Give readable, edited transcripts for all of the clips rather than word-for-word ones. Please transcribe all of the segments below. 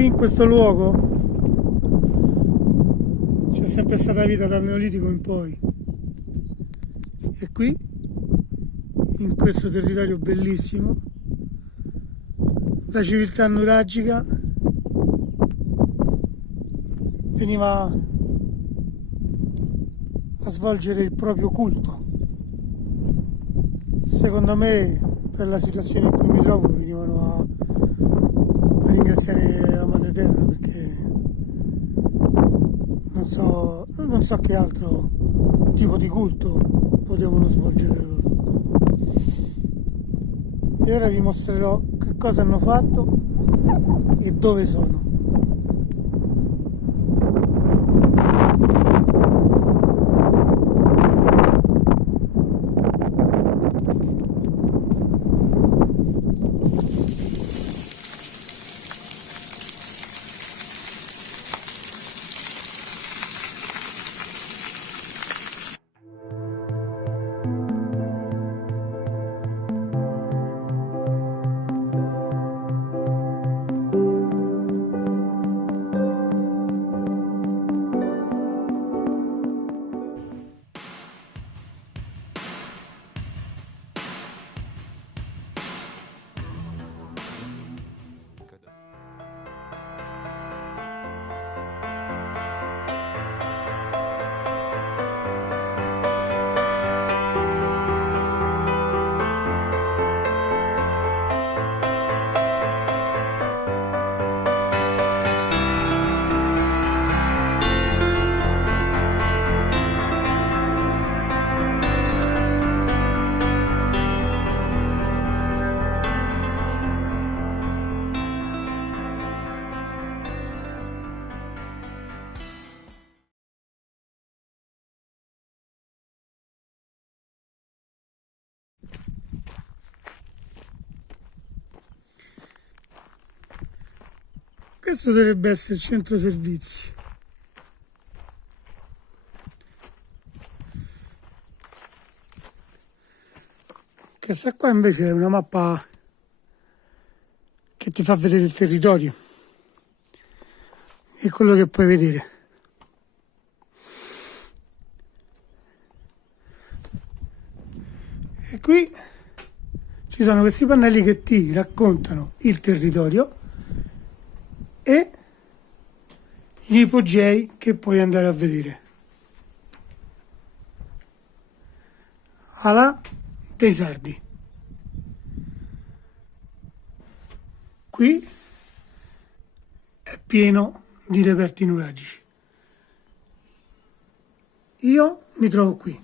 Qui in questo luogo c'è sempre stata vita dal Neolitico in poi, e qui in questo territorio bellissimo la civiltà nuragica veniva a svolgere il proprio culto. Secondo me, per la situazione in cui mi trovo, venivano a ringraziare la Madre Terra, perché non so che altro tipo di culto potevano svolgere loro. E ora vi mostrerò che cosa hanno fatto e dove sono. Questo dovrebbe essere il centro servizi. Questa qua invece è una mappa che ti fa vedere il territorio e quello che puoi vedere. E qui ci sono questi pannelli che ti raccontano il territorio e gli ipogei che puoi andare a vedere. Ala dei Sardi. Qui è pieno di reperti nuragici. Io mi trovo qui,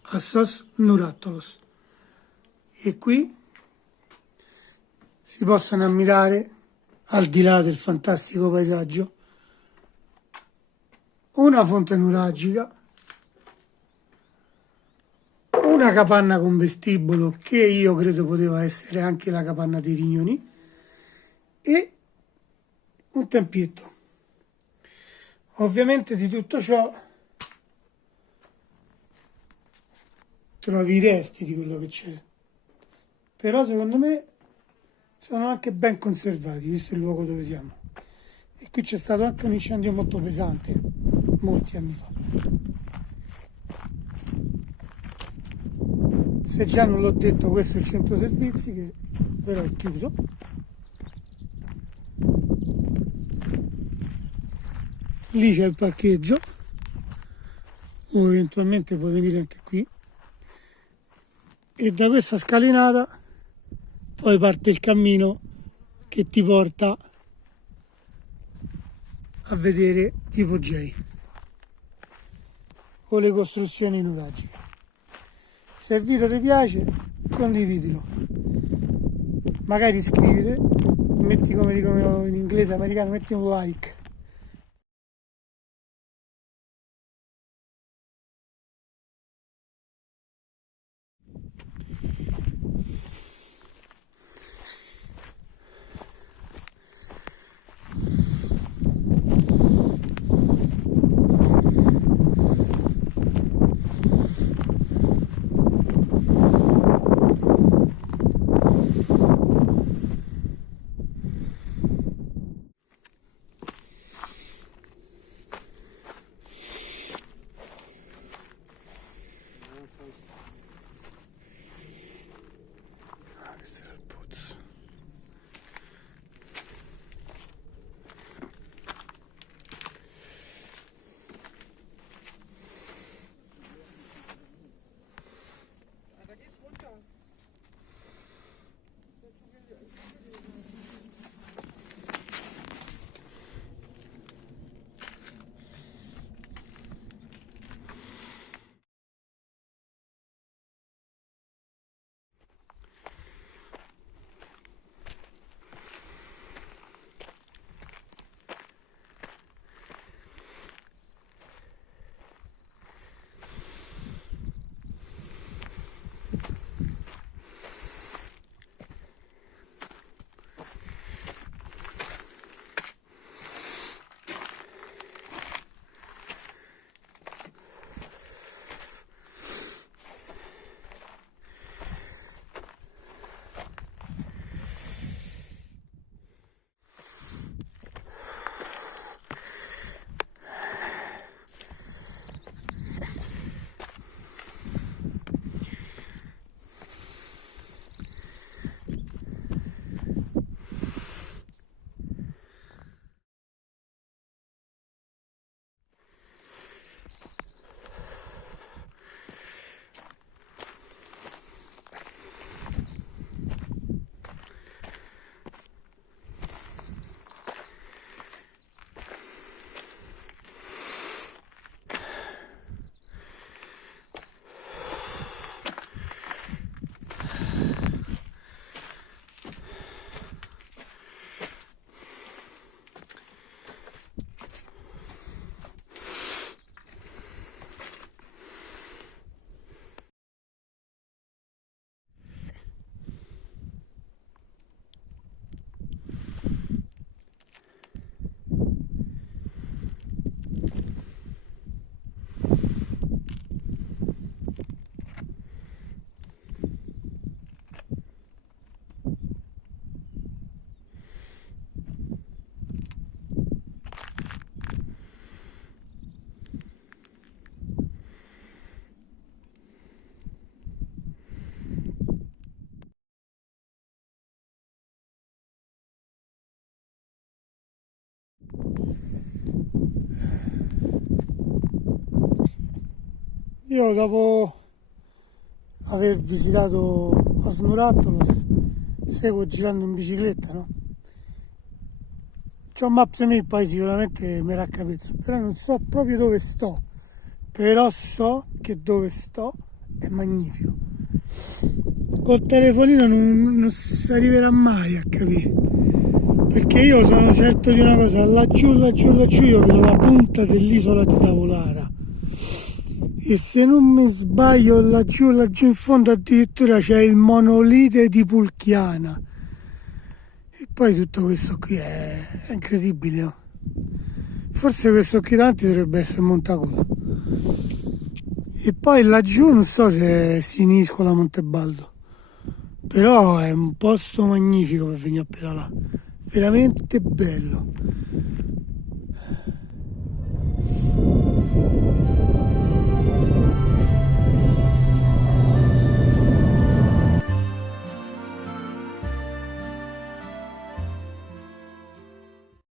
a Sos Nurattolos, e qui si possono ammirare, al di là del fantastico paesaggio, una fonte nuragica, una capanna con vestibolo che io credo poteva essere anche la capanna dei Rignoni, e un tempietto. Ovviamente di tutto ciò trovi i resti di quello che c'è, però secondo me sono anche ben conservati, visto il luogo dove siamo. E qui c'è stato anche un incendio molto pesante, molti anni fa. Se già non l'ho detto, questo è il centro servizi, che però è chiuso. Lì c'è il parcheggio, o eventualmente puoi venire anche qui. E da questa scalinata poi parte il cammino che ti porta a vedere gli ipogei o le costruzioni nuragiche. Se il video ti piace, condividilo, magari iscriviti, metti, come dicono in inglese americano, metti un like. Io dopo aver visitato Osmo Rattolos seguo girando in bicicletta, no? C'ho Maps Me, poi sicuramente mi raccapezzo, però non so proprio dove sto, però so che dove sto è magnifico. Col telefonino non si arriverà mai a capire, perché io sono certo di una cosa: laggiù io vedo la punta dell'isola di Tavolara, e se non mi sbaglio laggiù in fondo addirittura c'è il monolite di Pulchiana. E poi tutto questo qui è incredibile, oh. Forse questo qui davanti dovrebbe essere Montacola. E poi laggiù non so se è Siniscola Montebaldo, però è un posto magnifico per venire a pedalare, veramente bello.